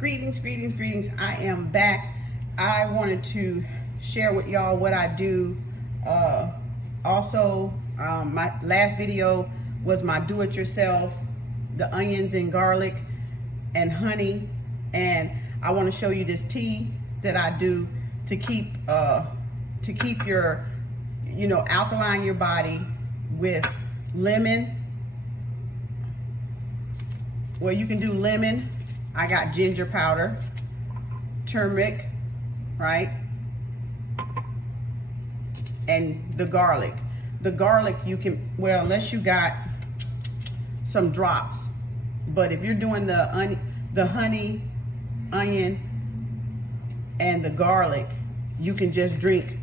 Greetings. I am back. I wanted to share with y'all what I do. My last video was my do-it-yourself, the onions and garlic and honey. And I want to show you this tea that I do to keep your, alkaline your body with lemon. Well, you can do lemon. I got ginger powder, turmeric, right? And the garlic. The garlic you can, well, unless you got some drops. But if you're doing the honey, onion, and the garlic, you can just drink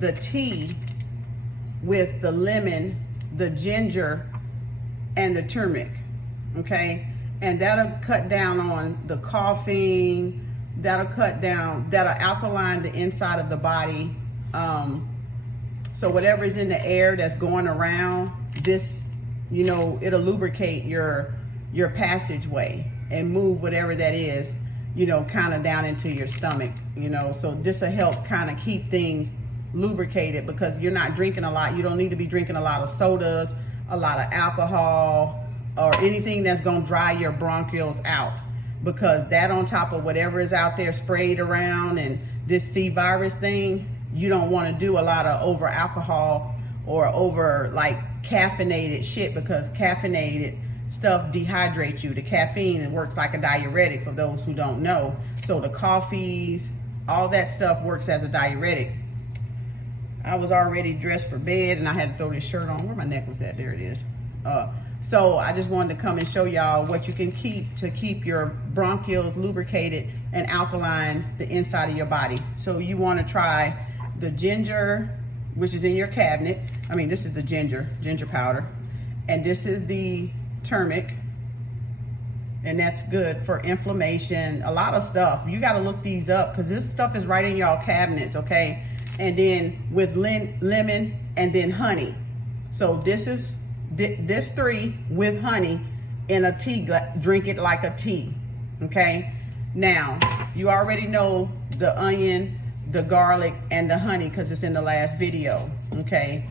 the tea with the lemon, the ginger, and the turmeric, okay? And that'll cut down on the coughing, that'll alkaline the inside of the body. So whatever is in the air that's going around, this, it'll lubricate your passageway and move whatever that is, kind of down into your stomach, So this will help kind of keep things lubricated because you're not drinking a lot. You don't need to be drinking a lot of sodas, a lot of alcohol, or anything that's gonna dry your bronchioles out, because that on top of whatever is out there sprayed around and this C virus thing, you don't wanna do a lot of over alcohol or over like caffeinated shit, because caffeinated stuff dehydrates you. The caffeine works like a diuretic for those who don't know. So the coffees, all that stuff works as a diuretic. I was already dressed for bed and I had to throw this shirt on. Where my necklace at? There it is. So I just wanted to come and show y'all what you can keep to keep your bronchioles lubricated and alkaline the inside of your body. So you want to try the ginger, which is in your cabinet. I mean, this is the ginger powder, and this is the turmeric, and that's good for inflammation, a lot of stuff. You got to look these up because this stuff is right in y'all cabinets, okay? And then with lemon and then honey. So this three with honey in a tea, drink it like a tea, okay? Now, you already know the onion, the garlic, and the honey because it's in the last video, okay?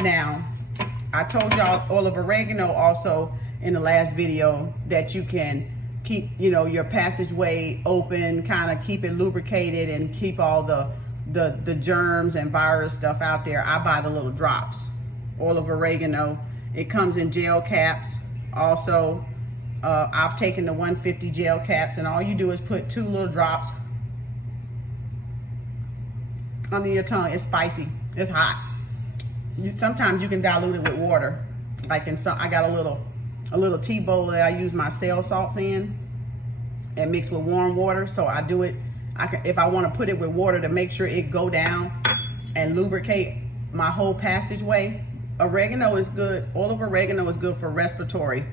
Now, I told y'all oil of oregano also in the last video that you can keep, your passageway open, kind of keep it lubricated and keep all the germs and virus stuff out there. I buy the little drops, oil of oregano. It comes in gel caps also. I've taken the 150 gel caps, and all you do is put 2 little drops under your tongue. It's spicy, it's hot. Sometimes you can dilute it with water. Like I got a little tea bowl that I use my sail salts in and mix with warm water. So I do it, if I want to put it with water to make sure it go down and lubricate my whole passageway. Oregano is good. Oil of oregano is good for respiratory.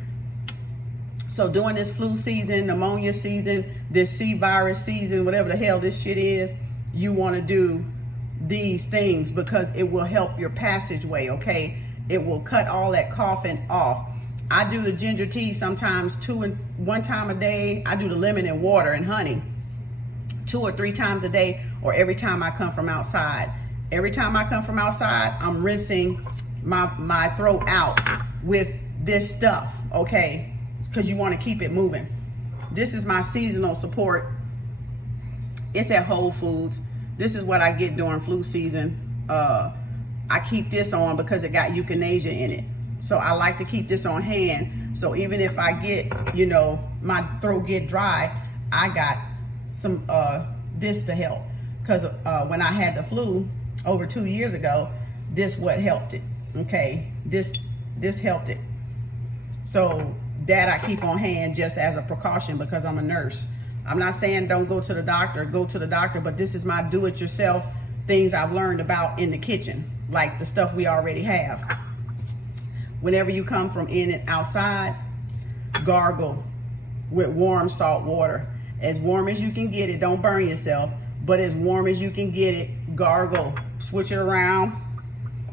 So during this flu season, pneumonia season, this C virus season, whatever the hell this shit is, you want to do these things because it will help your passageway, okay? It will cut all that coughing off. I do the ginger tea sometimes 1 time a day. I do the lemon and water and honey 2 or 3 times a day, or every time I come from outside. Every time I come from outside, I'm rinsing my throat out with this stuff, okay? Because you want to keep it moving. This is my seasonal support. It's at Whole Foods. This is what I get during flu season. I keep this on because it got euthanasia in it. So I like to keep this on hand. So even if I get, my throat get dry, I got some this to help. Because when I had the flu over 2 years ago, this what helped it. Okay, this helped it. So that I keep on hand just as a precaution because I'm a nurse. I'm not saying don't go to the doctor, but this is my do-it-yourself things I've learned about in the kitchen, like the stuff we already have. Whenever you come from in and outside, gargle with warm salt water. As warm as you can get it, don't burn yourself, but as warm as you can get it, gargle, switch it around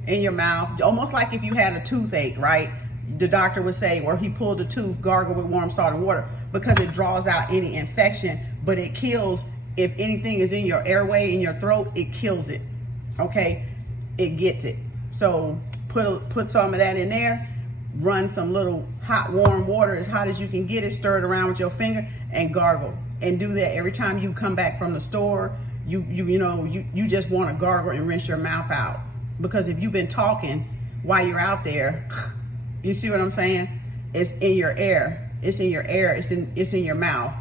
in your mouth, almost like if you had a toothache, right? The doctor would say, or he pulled a tooth, gargle with warm salt and water, because it draws out any infection, but it kills, if anything is in your airway, in your throat, it kills it, okay? It gets it. So put some of that in there, run some little hot, warm water, as hot as you can get it, stir it around with your finger, and gargle. And do that every time you come back from the store. You just want to gargle and rinse your mouth out. Because if you've been talking while you're out there, you see what I'm saying? It's in your air. It's in your air. It's in your mouth.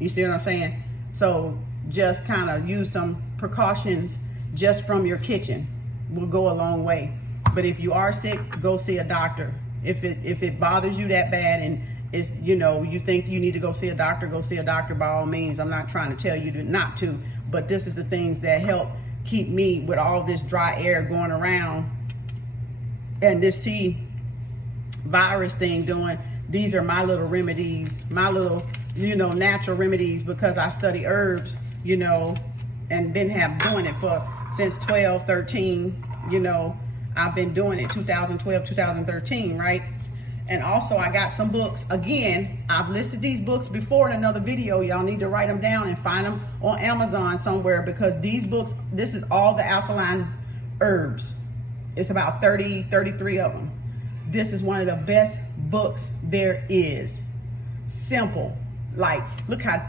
You see what I'm saying? So just kind of use some precautions just from your kitchen. Will go a long way. But if you are sick, go see a doctor. If it bothers you that bad and it's, you think you need to go see a doctor, go see a doctor by all means. I'm not trying to tell you not to, but this is the things that help keep me with all this dry air going around and this C virus thing doing. These are my little remedies, my little, natural remedies, because I study herbs, and been doing it since 12, 13, I've been doing it 2012, 2013, right? And also I got some books. Again, I've listed these books before in another video. Y'all need to write them down and find them on Amazon somewhere, because these books, this is all the alkaline herbs. It's about 33 of them. This is one of the best books there is. Simple. Like, look how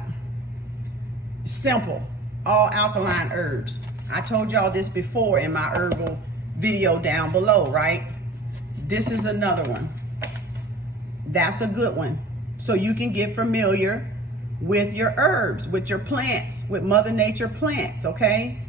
simple. All alkaline herbs. I told y'all this before in my herbal video down below, right? This is another one. That's a good one. So you can get familiar with your herbs, with your plants, with Mother Nature plants, okay?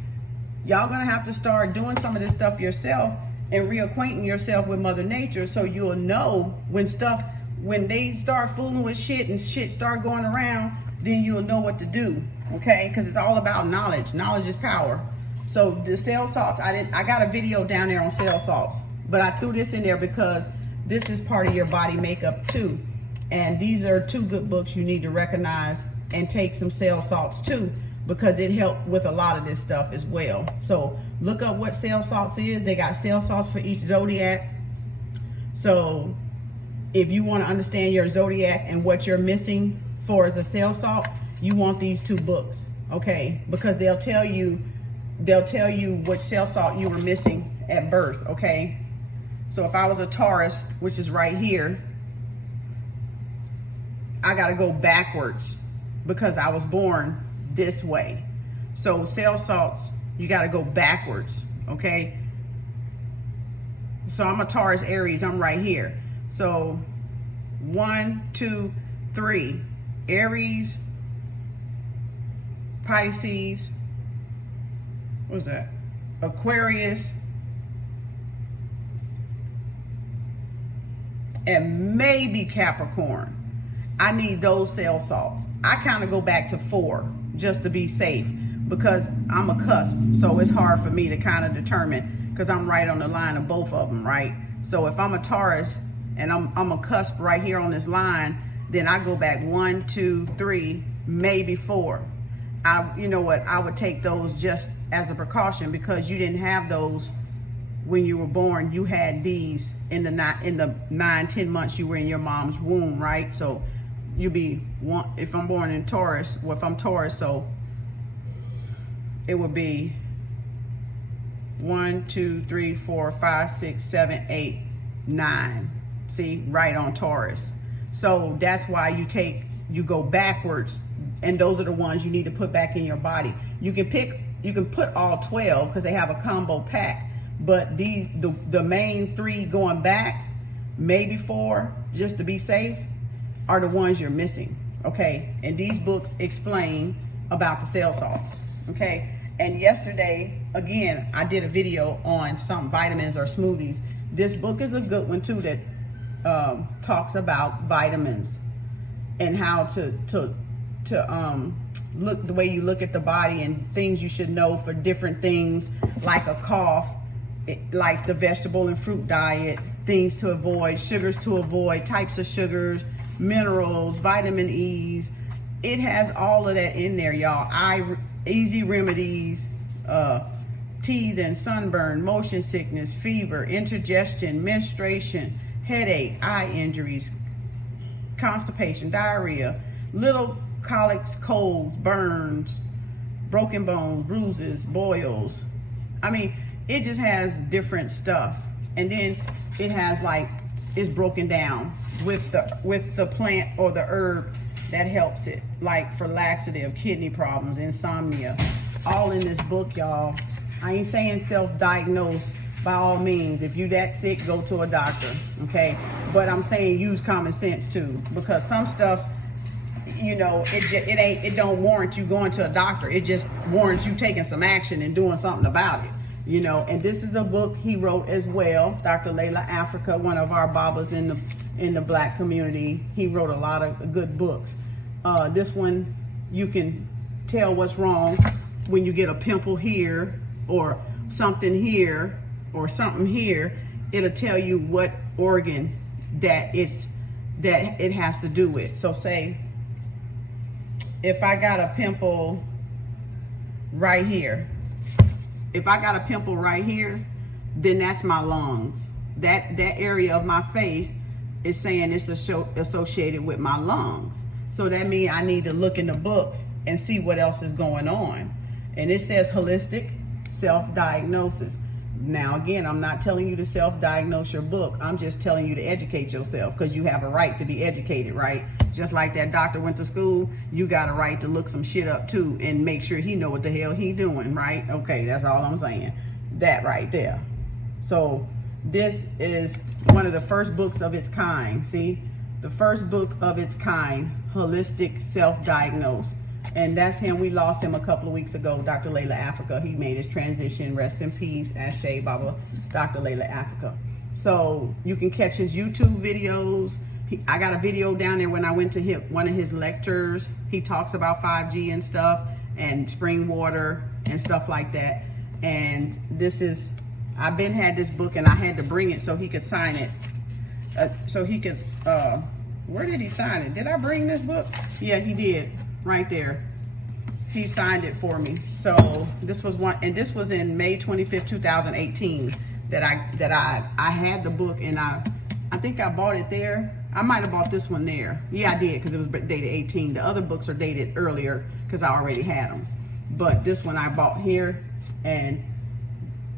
Y'all gonna have to start doing some of this stuff yourself and reacquainting yourself with Mother Nature, so you'll know when they start fooling with shit and shit start going around, then you'll know what to do, okay? Because it's all about knowledge. Knowledge is power. So the cell salts, I got a video down there on cell salts, but I threw this in there because this is part of your body makeup too. And these are two good books you need to recognize and take some cell salts too, because it helped with a lot of this stuff as well. So look up what cell salts is. They got cell salts for each zodiac. So if you want to understand your zodiac and what you're missing for as a cell salt, you want these two books, okay? Because they'll tell you what cell salt you were missing at birth, okay? So if I was a Taurus, which is right here, I got to go backwards because I was born this way. So cell salts, you got to go backwards, okay? So I'm a Taurus Aries, I'm right here. So 1, 2, 3, Aries, Pisces, what was that? Aquarius, and maybe Capricorn. I need those cell salts. I kind of go back to 4 just to be safe, because I'm a cusp, so it's hard for me to kind of determine, because I'm right on the line of both of them, right? So if I'm a Taurus and I'm a cusp right here on this line, then I go back 1, 2, 3, maybe 4. You know what? I would take those just as a precaution, because you didn't have those when you were born. You had these in the 9-10 months you were in your mom's womb, right? So you be one. If I'm born in Taurus, well, if I'm Taurus, so it would be 1, 2, 3, 4, 5, 6, 7, 8, 9. See, right on Taurus. So that's why you go backwards, and those are the ones you need to put back in your body. You can put all 12 because they have a combo pack, but the main 3 going back, maybe 4, just to be safe, are the ones you're missing, okay? And these books explain about the cell salts, okay? And yesterday, again, I did a video on some vitamins or smoothies. This book is a good one too, that talks about vitamins and how to look, the way you look at the body, and things you should know for different things, like a cough, like the vegetable and fruit diet, things to avoid, sugars to avoid, types of sugars, minerals, vitamin E's. It has all of that in there, y'all. Easy remedies, teeth and sunburn, motion sickness, fever, indigestion, menstruation, headache, eye injuries, constipation, diarrhea, little colics, colds, burns, broken bones, bruises, boils. I mean, it just has different stuff. And then it has like, it's broken down with the plant or the herb that helps it, like for laxative, kidney problems, insomnia, all in this book, y'all. I ain't saying self-diagnose by all means. If you that sick, go to a doctor, okay? But I'm saying use common sense too, because some stuff, you know, it don't warrant you going to a doctor. It just warrants you taking some action and doing something about it. You know, and this is a book he wrote as well. Dr. Layla Africa, one of our Babas in the Black community. He wrote a lot of good books. This one, you can tell what's wrong when you get a pimple here or something here or something here. It'll tell you what organ that it has to do with. So say, if I got a pimple right here, then that's my lungs. That area of my face is saying it's associated with my lungs. So that means I need to look in the book and see what else is going on. And it says holistic self-diagnosis. Now again, I'm not telling you to self-diagnose your book. I'm just telling you to educate yourself, because you have a right to be educated, right? Just like that doctor went to school, you got a right to look some shit up too and make sure he know what the hell he doing, right? Okay, that's all I'm saying. That right there. So this is one of the first books of its kind. See, the first book of its kind, holistic self-diagnose. And that's him. We lost him a couple of weeks ago, Dr. Layla Africa. He made his transition. Rest in peace, Ashe Baba, Dr. Layla Africa. So you can catch his YouTube videos. I got a video down there when I went to one of his lectures. He talks about 5G and stuff and spring water and stuff like that. And this is, I've been had this book and I had to bring it so he could sign it. So he could, where did he sign it? Did I bring this book? Yeah, he did. Right there. He signed it for me. So this was one, and this was in May 25th, 2018 that I had the book, and I think I bought it there. I might have bought this one there. Yeah, I did, because it was dated 18. The other books are dated earlier because I already had them. But this one I bought here, and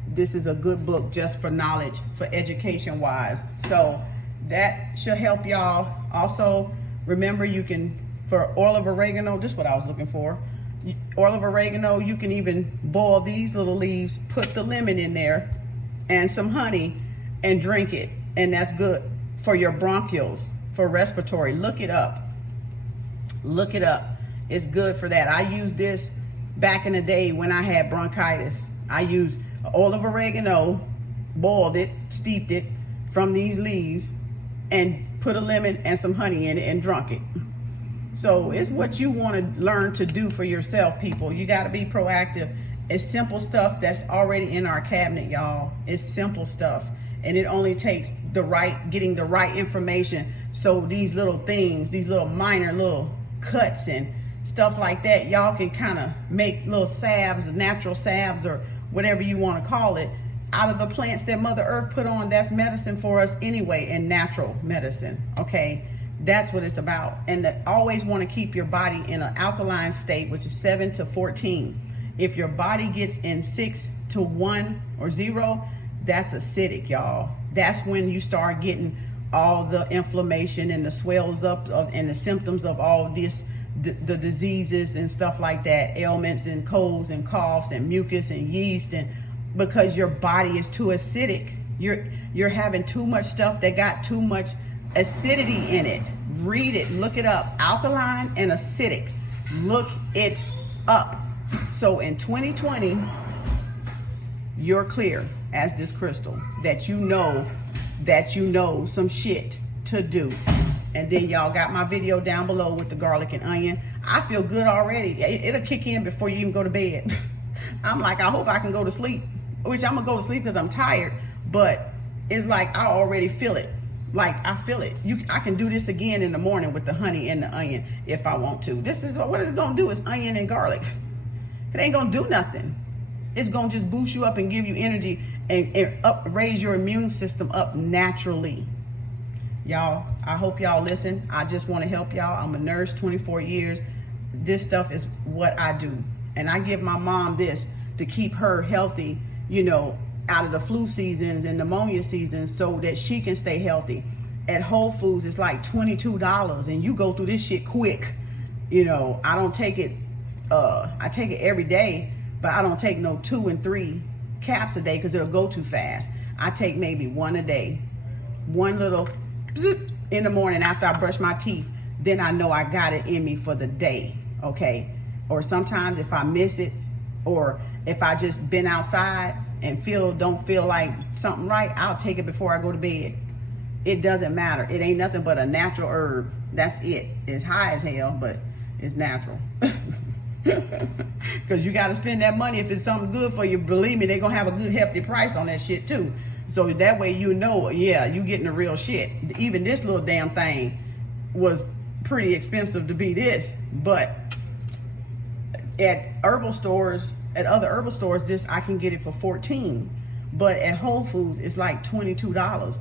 this is a good book just for knowledge, for education wise. So that should help y'all. Also, remember you can, for oil of oregano, this is what I was looking for. Oil of oregano, you can even boil these little leaves, put the lemon in there and some honey and drink it. And that's good for your bronchioles, for respiratory. Look it up. Look it up. It's good for that. I used this back in the day when I had bronchitis. I used oil of oregano, boiled it, steeped it from these leaves, and put a lemon and some honey in it and drunk it. So it's what you want to learn to do for yourself, people. You got to be proactive. It's simple stuff that's already in our cabinet, y'all. It's simple stuff. And it only takes getting the right information. So these little things, these little minor little cuts and stuff like that, y'all can kind of make little salves, natural salves, or whatever you want to call it, out of the plants that Mother Earth put on. That's medicine for us anyway, and natural medicine, okay? That's what it's about. And always want to keep your body in an alkaline state, which is 7 to 14. If your body gets in 6 to 1 or 0, that's acidic, y'all. That's when you start getting all the inflammation and the swells up and the symptoms of all this, the diseases and stuff like that, ailments and colds and coughs and mucus and yeast, and because your body is too acidic. You're having too much stuff that got too much acidity in it. Read it, look it up. Alkaline and acidic. Look it up. So in 2020, you're clear as this crystal, that you know some shit to do. And then y'all got my video down below with the garlic and onion. I feel good already. It'll kick in before you even go to bed. I'm like, I hope I can go to sleep, which I'm gonna go to sleep because I'm tired, but it's like I already feel it. Like I feel it. I can do this again in the morning with the honey and the onion if I want to. This is what it's gonna do, is onion and garlic. It ain't gonna do nothing. It's gonna just boost you up and give you energy and raise your immune system up naturally. Y'all, I hope y'all listen. I just want to help y'all. I'm a nurse, 24 years. this stuff is what I do. And I give my mom this to keep her healthy, you know, out of the flu seasons and pneumonia seasons, so that she can stay healthy. At Whole Foods, it's like $22, and you go through this shit quick. You know, I don't take it, I take it every day, but I don't take no 2 and 3 caps a day because it'll go too fast. I take maybe 1 a day, one little in the morning after I brush my teeth. Then I know I got it in me for the day, okay? Or sometimes if I miss it, or if I just been outside and don't feel like something right, I'll take it before I go to bed. It doesn't matter. It ain't nothing but a natural herb. That's it. It's high as hell, but it's natural. Because you got to spend that money if it's something good for you. Believe me, they're going to have a good hefty price on that shit too. So that way you know, yeah, you getting the real shit. Even this little damn thing was pretty expensive to be this. But at herbal stores, at other herbal stores, this I can get it for $14. But at Whole Foods, it's like $22.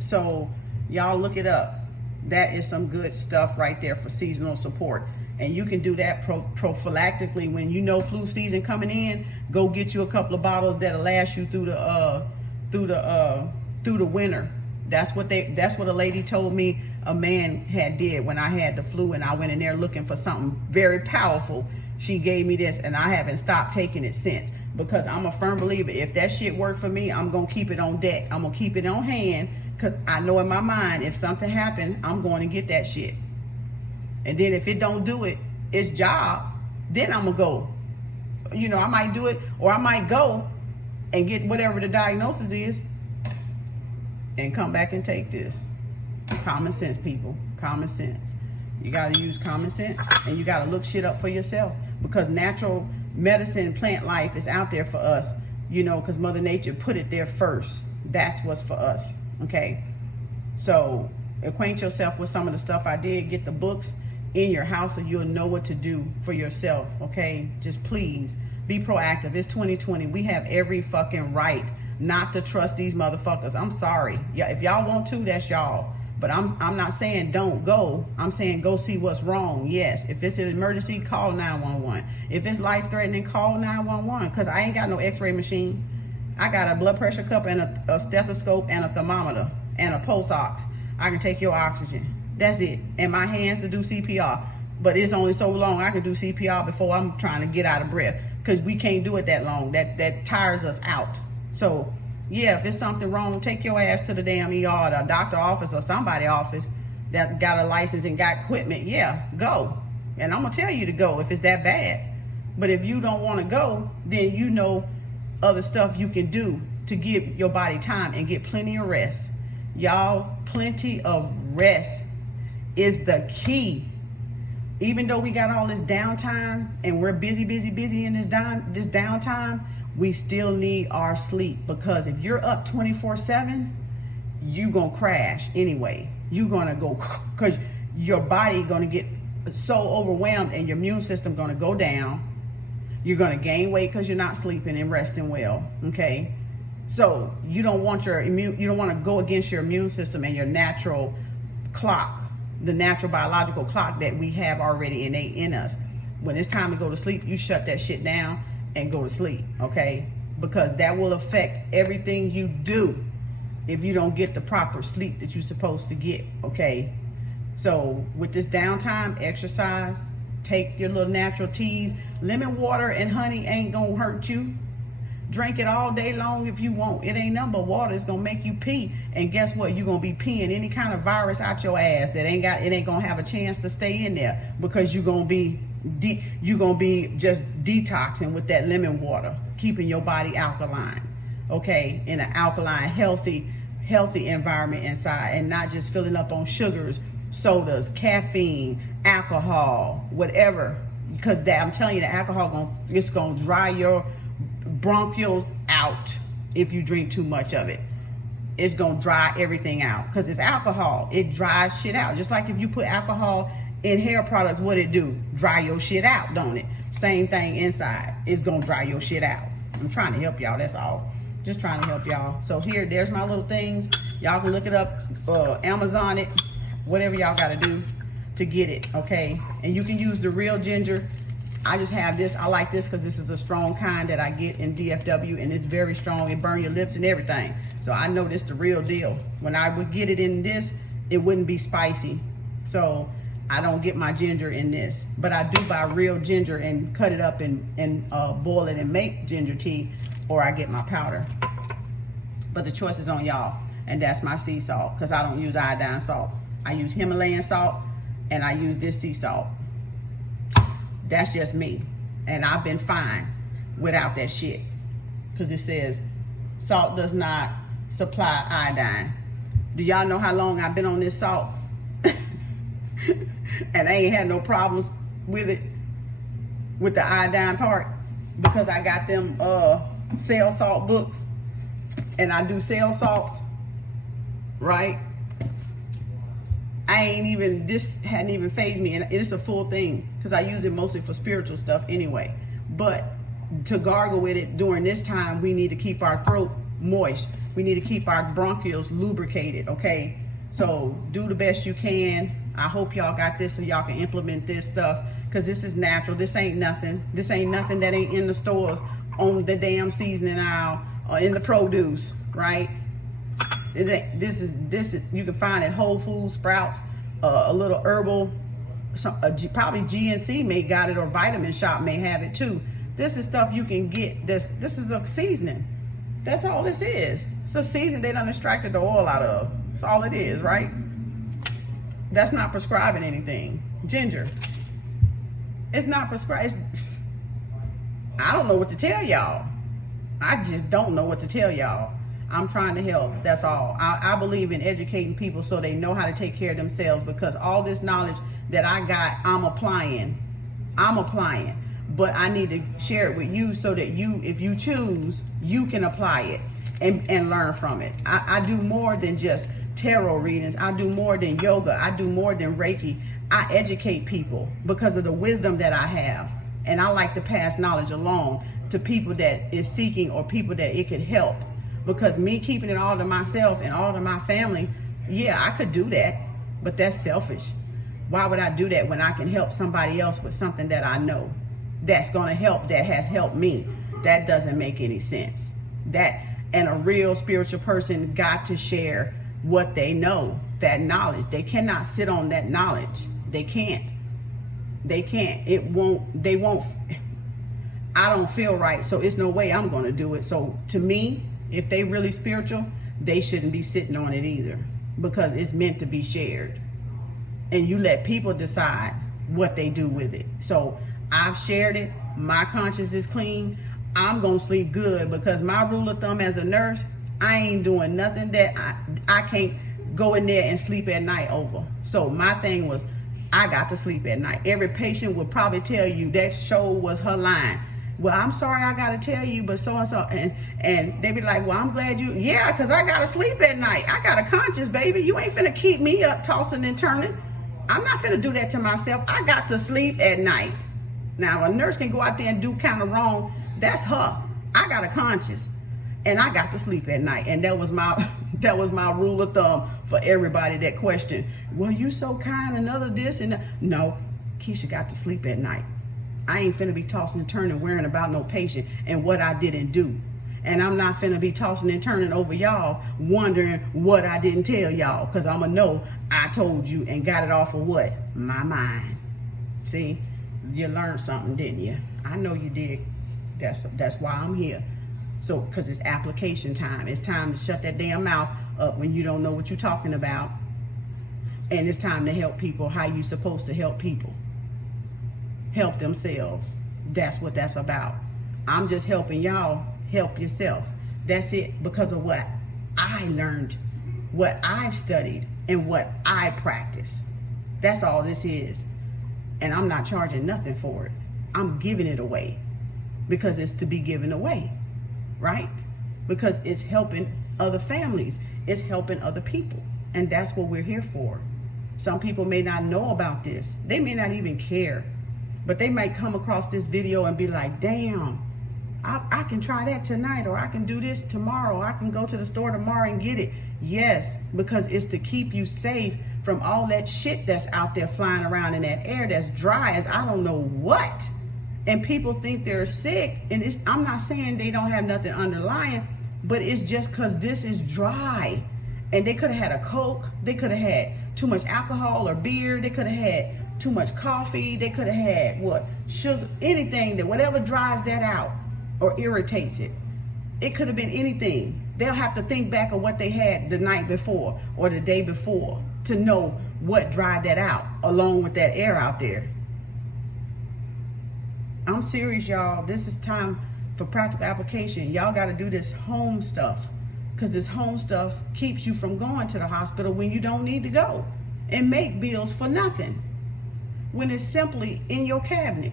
So y'all look it up. That is some good stuff right there for seasonal support. And you can do that prophylactically when you know flu season coming in. Go get you a couple of bottles that'll last you through the winter. That's what a lady told me a man had did when I had the flu and I went in there looking for something very powerful. She gave me this, and I haven't stopped taking it since, because I'm a firm believer. If that shit worked for me, I'm gonna keep it on deck. I'm gonna keep it on hand, because I know in my mind, if something happened, I'm going to get that shit. And then if it don't do it, its job, then I'm gonna go. You know, I might do it, or I might go and get whatever the diagnosis is and come back and take this. Common sense, people. Common sense. You got to use common sense, and you got to look shit up for yourself, because natural medicine, plant life is out there for us, you know, because Mother Nature put it there first. That's what's for us, okay? So acquaint yourself with some of the stuff I did. Get the books in your house so you'll know what to do for yourself, okay? Just please be proactive. It's 2020. We have every fucking right not to trust these motherfuckers. I'm sorry. Yeah, if y'all want to, that's y'all. But I'm not saying don't go. I'm saying go see what's wrong. Yes, if it's an emergency, call 911. If it's life-threatening, call 911, because I ain't got no x-ray machine. I got a blood pressure cup and a stethoscope and a thermometer and a pulse ox. I can take your oxygen. That's it. And my hands to do CPR. But it's only so long I can do CPR before I'm trying to get out of breath, because we can't do it that long. That tires us out. So yeah, if it's something wrong, take your ass to the damn ER, the doctor office or somebody office that got a license and got equipment. Yeah, go. And I'm gonna tell you to go if it's that bad. But if you don't want to go, then you know other stuff you can do to give your body time and get plenty of rest. Y'all, plenty of rest is the key. Even though we got all this downtime and we're busy in this downtime, we still need our sleep, because if you're up 24/7, you gonna crash anyway. You gonna go, because your body gonna get so overwhelmed and your immune system gonna go down. You're gonna gain weight because you're not sleeping and resting well. Okay, so you don't want you don't want to go against your immune system and your natural clock, the natural biological clock that we have already innate in us. When it's time to go to sleep, you shut that shit down and go to sleep, okay? Because that will affect everything you do if you don't get the proper sleep that you're supposed to get, okay? So with this downtime, exercise, take your little natural teas. Lemon water and honey ain't gonna hurt you. Drink it all day long if you want. It ain't nothing but water. It's gonna make you pee. And guess what? You're gonna be peeing any kind of virus out your ass that ain't gonna have a chance to stay in there, because you're gonna be just detoxing with that lemon water, keeping your body alkaline, okay, in an alkaline, healthy environment inside, and not just filling up on sugars, sodas, caffeine, alcohol, whatever. Because I'm telling you, the alcohol it's gonna dry your bronchioles out if you drink too much of it. It's gonna dry everything out, because it's alcohol. It dries shit out. Just like if you put alcohol in hair products, what it do? Dry your shit out, don't it? Same thing inside. It's gonna dry your shit out. I'm trying to help y'all, that's all. Just trying to help y'all. So there's my little things. Y'all can look it up, Amazon it, whatever y'all gotta do. to get it, okay? And you can use the real ginger. I just have this. I like this because this is a strong kind that I get in DFW, and it's very strong. It burns your lips and everything. So I know this the real deal. When I would get it in this, it wouldn't be spicy. So I don't get my ginger in this, but I do buy real ginger and cut it up and boil it and make ginger tea, or I get my powder. But the choice is on y'all, and that's my sea salt, because I don't use iodine salt. I use Himalayan salt, and I use this sea salt. That's just me, and I've been fine without that shit, because it says salt does not supply iodine. Do y'all know how long I've been on this salt? And I ain't had no problems with it, with the iodine part, because I got them sale salt books, and I do sale salts, right? This hadn't even fazed me, and it's a full thing, because I use it mostly for spiritual stuff anyway. But to gargle with it during this time, we need to keep our throat moist. We need to keep our bronchioles lubricated, okay? So do the best you can. I hope y'all got this so y'all can implement this stuff, because this is natural. This ain't nothing. This ain't nothing that ain't in the stores on the damn seasoning aisle or in the produce, right? This is you can find at Whole Foods, Sprouts, a little herbal, probably GNC may got it, or Vitamin Shop may have it too. This is stuff you can get. This is a seasoning. That's all this is. It's a seasoning they done extracted the oil out of. That's all it is, right? That's not prescribing anything. Ginger. It's not prescribed. I don't know what to tell y'all. I just don't know what to tell y'all. I'm trying to help, that's all. I believe in educating people so they know how to take care of themselves, because all this knowledge that I got, I'm applying. But I need to share it with you so that you, if you choose, you can apply it and learn from it. I do more than just tarot readings. I do more than yoga. I do more than Reiki. I educate people because of the wisdom that I have. And I like to pass knowledge along to people that is seeking, or people that it could help. Because me keeping it all to myself and all to my family, yeah, I could do that, but that's selfish. Why would I do that when I can help somebody else with something that I know that's gonna help, that has helped me? That doesn't make any sense. And a real spiritual person got to share what they know, that knowledge. They cannot sit on that knowledge. They can't. They won't. I don't feel right, so it's no way I'm gonna do it. So to me, if they really spiritual, they shouldn't be sitting on it either, because it's meant to be shared. And you let people decide what they do with it. So I've shared it. My conscience is clean. I'm gonna sleep good, because my rule of thumb as a nurse, I ain't doing nothing that I can't go in there and sleep at night over. So my thing was, I got to sleep at night. Every patient would probably tell you that show was her line. Well, I'm sorry I gotta tell you, but so-and-so, and they be like, well, I'm glad you, yeah, because I gotta sleep at night. I got a conscience, baby. You ain't finna keep me up tossing and turning. I'm not finna do that to myself. I got to sleep at night. Now, a nurse can go out there and do kind of wrong. That's her. I got a conscience, and I got to sleep at night. And that was my rule of thumb for everybody that questioned, well, you so kind, another this and that. No, Keisha got to sleep at night. I ain't finna be tossing and turning, worrying about no patient and what I didn't do. And I'm not finna be tossing and turning over y'all, wondering what I didn't tell y'all, because I'ma know I told you and got it off of what? My mind. See, you learned something, didn't you? I know you did. That's why I'm here. So, because it's application time. It's time to shut that damn mouth up when you don't know what you're talking about. And it's time to help people how you're supposed to help people. Help themselves. That's what that's about. I'm just helping y'all help yourself. That's it, because of what I learned, what I've studied, and what I practice. That's all this is. And I'm not charging nothing for it. I'm giving it away because it's to be given away, right? Because it's helping other families. It's helping other people. And that's what we're here for. Some people may not know about this. They may not even care. But they might come across this video and be like, damn, I can try that tonight, or I can do this tomorrow. I can go to the store tomorrow and get it. Yes, because it's to keep you safe from all that shit that's out there flying around in that air that's dry as I don't know what. And people think they're sick, and I'm not saying they don't have nothing underlying, but it's just because this is dry. And they could have had a Coke, they could have had too much alcohol or beer, they could have had too much coffee, they could have had sugar, anything, that whatever dries that out or irritates it. It could have been anything. They'll have to think back of what they had the night before or the day before to know what dried that out, along with that air out there. I'm serious, y'all. This is time for practical application. Y'all got to do this home stuff, because this home stuff keeps you from going to the hospital when you don't need to go and make bills for nothing, when it's simply in your cabinet.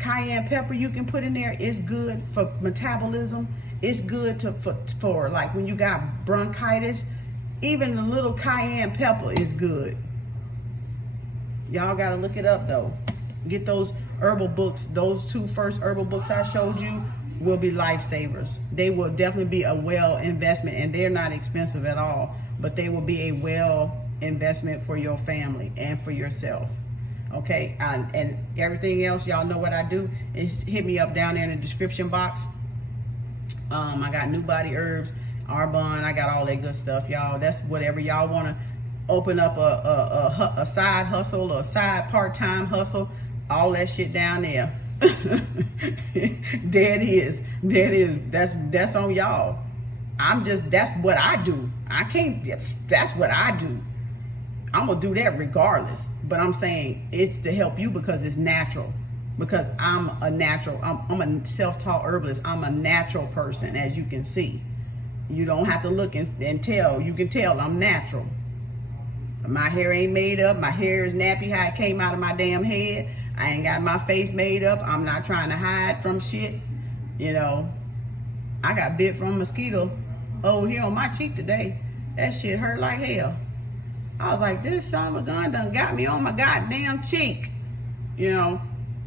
Cayenne pepper you can put in there. It's good for metabolism. It's good for like when you got bronchitis. Even the little cayenne pepper is good. Y'all got to look it up though. Get those herbal books. Those 2 first herbal books I showed you will be lifesavers. They will definitely be a well investment, and they're not expensive at all, but they will be a well investment for your family and for yourself. Okay, and everything else, y'all know what I do, is hit me up down there in the description box. I got New Body Herbs, Arbonne, I got all that good stuff, y'all. That's whatever y'all want to open up a side hustle or a side part-time hustle, all that shit down there. There it is. That's on y'all. That's what I do. That's what I do. I'm gonna do that regardless, but I'm saying it's to help you because it's natural, because I'm a self-taught herbalist. I'm a natural person, as you can see. You don't have to look and tell. You can tell I'm natural. My hair ain't made up. My hair is nappy how it came out of my damn head. I ain't got my face made up. I'm not trying to hide from shit. You know, I got bit from a mosquito over here on my cheek today. That shit hurt like hell. I was like, this son of a gun done got me on my goddamn cheek. You know,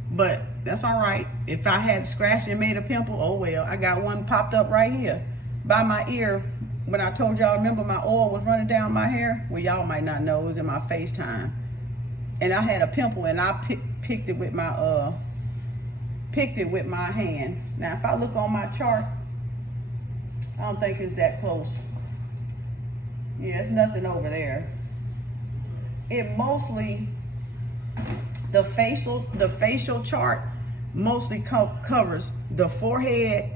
but that's all right. If I had scratched and made a pimple, oh well. I got one popped up right here by my ear. When I told y'all, remember my oil was running down my hair? Well, y'all might not know, it was in my FaceTime. And I had a pimple, and I picked it with my hand. Now, if I look on my chart, I don't think it's that close. Yeah, it's nothing over there. It mostly, the facial chart mostly covers the forehead.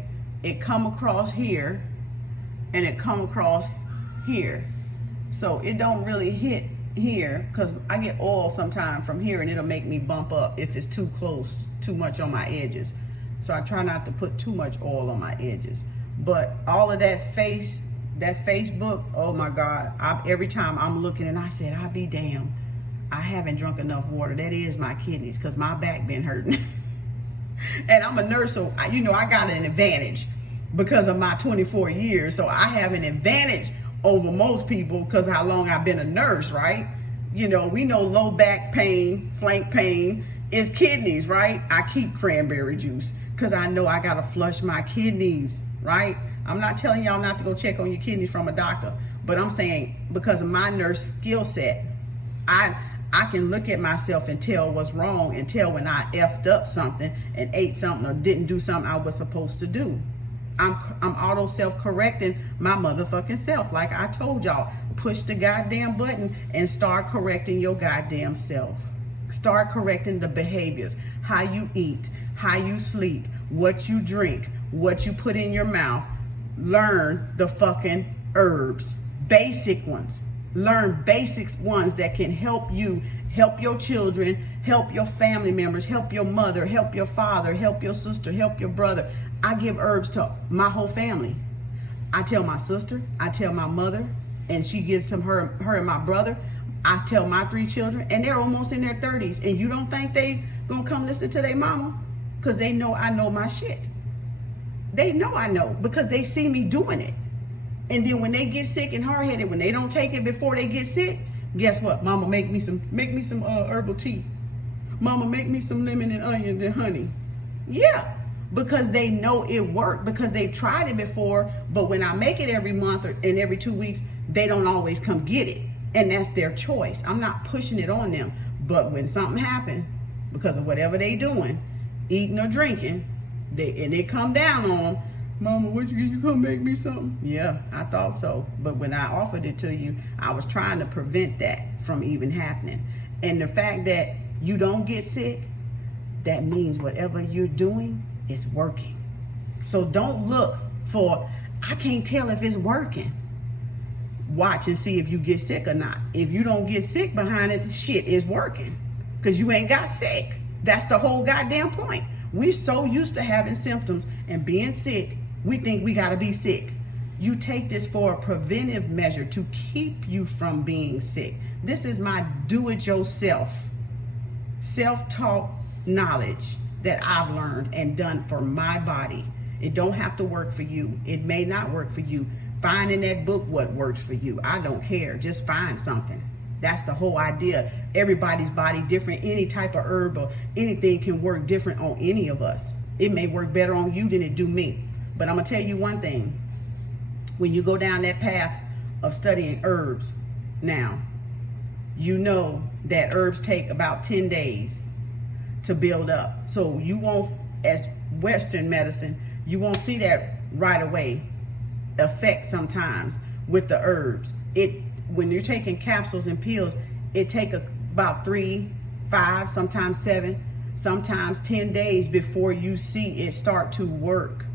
It come across here, and it come across here. So it don't really hit here, because I get oil sometime from here, and it'll make me bump up if it's too close, too much on my edges. So I try not to put too much oil on my edges. But all of that Facebook, oh my God, every time I'm looking, and I said, I'll be damned, I haven't drunk enough water. That is my kidneys, because my back been hurting. And I'm a nurse, so I got an advantage because of my 24 years. So I have an advantage over most people because how long I've been a nurse, right? You know, we know low back pain, flank pain is kidneys, right? I keep cranberry juice because I know I gotta flush my kidneys, right? I'm not telling y'all not to go check on your kidneys from a doctor, but I'm saying because of my nurse skill set, I can look at myself and tell what's wrong, and tell when I effed up something and ate something or didn't do something I was supposed to do. I'm auto self-correcting my motherfucking self. Like I told y'all, push the goddamn button and start correcting your goddamn self. Start correcting the behaviors, how you eat, how you sleep, what you drink, what you put in your mouth. Learn the fucking herbs, basic ones. Learn basics ones that can help you, help your children, help your family members, help your mother, help your father, help your sister, help your brother. I give herbs to my whole family. I tell my sister, I tell my mother, and she gives to her and my brother. I tell my 3 children, and they're almost in their 30s. And you don't think they gonna come listen to their mama? Because they know I know my shit. They know I know because they see me doing it. And then when they get sick and hard-headed, when they don't take it before they get sick, guess what? Mama, make me some herbal tea. Mama, make me some lemon and onions and honey. Yeah, because they know it worked, because they've tried it before. But when I make it every month and every 2 weeks, they don't always come get it. And that's their choice. I'm not pushing it on them. But when something happens, because of whatever they doing, eating or drinking, they come down on them. Mama, what you come make me something? Yeah, I thought so. But when I offered it to you, I was trying to prevent that from even happening. And the fact that you don't get sick, that means whatever you're doing is working. So don't look for, I can't tell if it's working. Watch and see if you get sick or not. If you don't get sick behind it, shit is working. Because you ain't got sick. That's the whole goddamn point. We're so used to having symptoms and being sick, we think we gotta be sick. You take this for a preventive measure to keep you from being sick. This is my do-it-yourself, self-taught knowledge that I've learned and done for my body. It don't have to work for you. It may not work for you. Find in that book what works for you. I don't care. Just find something. That's the whole idea. Everybody's body different. Any type of herb or anything can work different on any of us. It may work better on you than it do me. But I'm gonna tell you one thing. When you go down that path of studying herbs now, you know that herbs take about 10 days to build up. So you won't, as Western medicine, you won't see that right away effect sometimes with the herbs. When you're taking capsules and pills, it take about 3, 5, sometimes 7, sometimes 10 days before you see it start to work,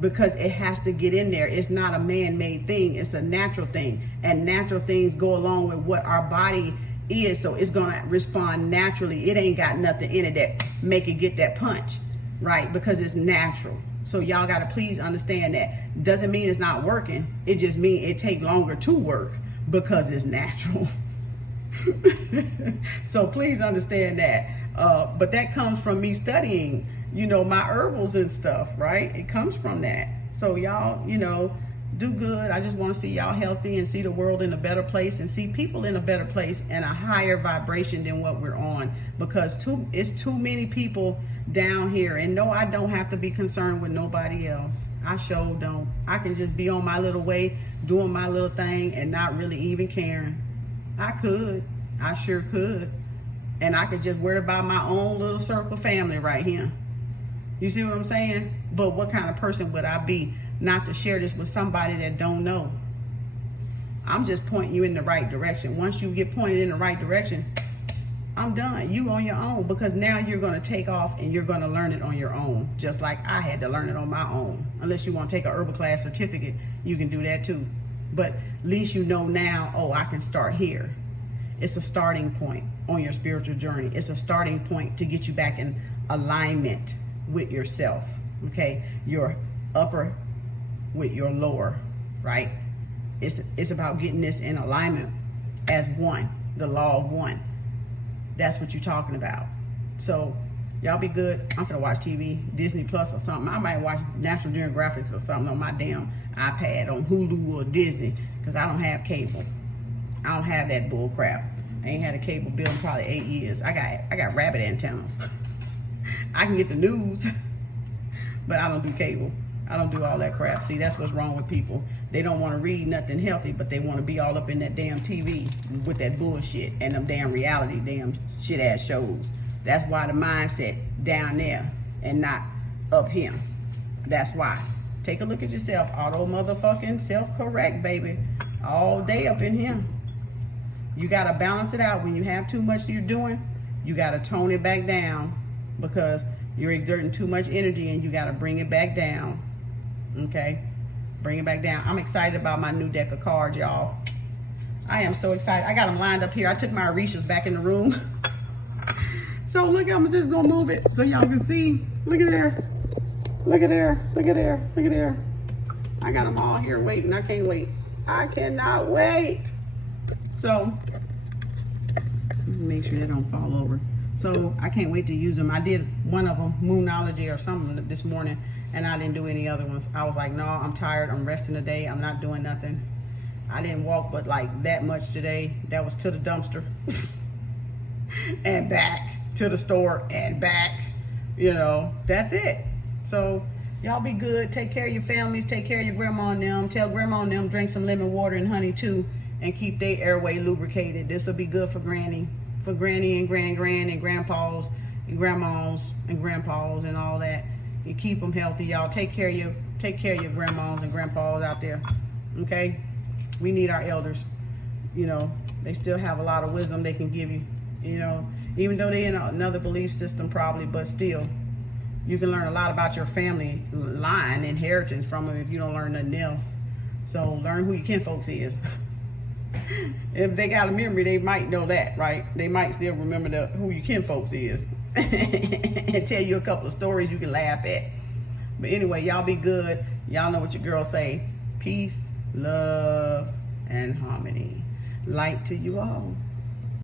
because it has to get in there. It's not a man-made thing, it's a natural thing, and natural things go along with what our body is, so it's gonna respond naturally. It ain't got nothing in it that make it get that punch, right? Because it's natural. So y'all gotta please understand that. Doesn't mean it's not working, it just means it take longer to work because it's natural. So please understand that. But that comes from me studying, my herbals and stuff, right? It comes from that. So y'all, do good. I just want to see y'all healthy and see the world in a better place and see people in a better place and a higher vibration than what we're on, because it's too many people down here. And no, I don't have to be concerned with nobody else. I sure don't. I can just be on my little way, doing my little thing and not really even caring. I sure could. And I could just worry about my own little circle family right here. You see what I'm saying? But what kind of person would I be not to share this with somebody that don't know? I'm just pointing you in the right direction. Once you get pointed in the right direction, I'm done. You on your own, because now you're going to take off and you're going to learn it on your own, just like I had to learn it on my own. Unless you want to take a herbal class certificate, you can do that too. But at least you know now, oh, I can start here. It's a starting point on your spiritual journey. It's a starting point to get you back in alignment with yourself, okay? Your upper with your lower, right? It's about getting this in alignment as one, the law of one. That's what you're talking about. So y'all be good. I'm gonna watch TV, Disney Plus or something. I might watch National Geographic or something on my damn iPad, on Hulu or Disney, because I don't have cable. I don't have that bull crap. I ain't had a cable bill in probably 8 years. I got rabbit antennas. I can get the news, but I don't do cable. I don't do all that crap. See, that's what's wrong with people. They don't want to read nothing healthy, but they want to be all up in that damn TV with that bullshit and them damn reality, damn shit ass shows. That's why the mindset down there and not up here. That's why. Take a look at yourself. Auto motherfucking self-correct, baby. All day up in here. You got to balance it out. When you have too much you're doing, you got to tone it back down, because you're exerting too much energy and you got to bring it back down. Okay? Bring it back down. I'm excited about my new deck of cards, y'all. I am so excited. I got them lined up here. I took my Orishas back in the room. So look, I'm just going to move it so y'all can see. Look at there. Look at there. Look at there. Look at there. I got them all here waiting. I can't wait. I cannot wait. So, make sure they don't fall over. So, I can't wait to use them. I did one of them, Moonology or something, this morning, and I didn't do any other ones. I was like, no, I'm tired. I'm resting today. I'm not doing nothing. I didn't walk but like that much today. That was to the dumpster and back to the store and back. That's it. So, y'all be good. Take care of your families. Take care of your grandma and them. Tell grandma and them drink some lemon water and honey too. and keep their airway lubricated. This will be good for granny and grand and grandpas and grandmas and grandpas and all that. You keep them healthy, y'all. Take care of your grandmas and grandpas out there. Okay, we need our elders. You know, they still have a lot of wisdom they can give you. You know, even though they're in another belief system probably, but still, you can learn a lot about your family line, inheritance from them if you don't learn nothing else. So learn who your kinfolks is. If they got a memory, they might know that, right? They might still remember who your kinfolks is and tell you a couple of stories you can laugh at. But anyway, y'all be good. Y'all know what your girls say. Peace, love, and harmony. Light to you all.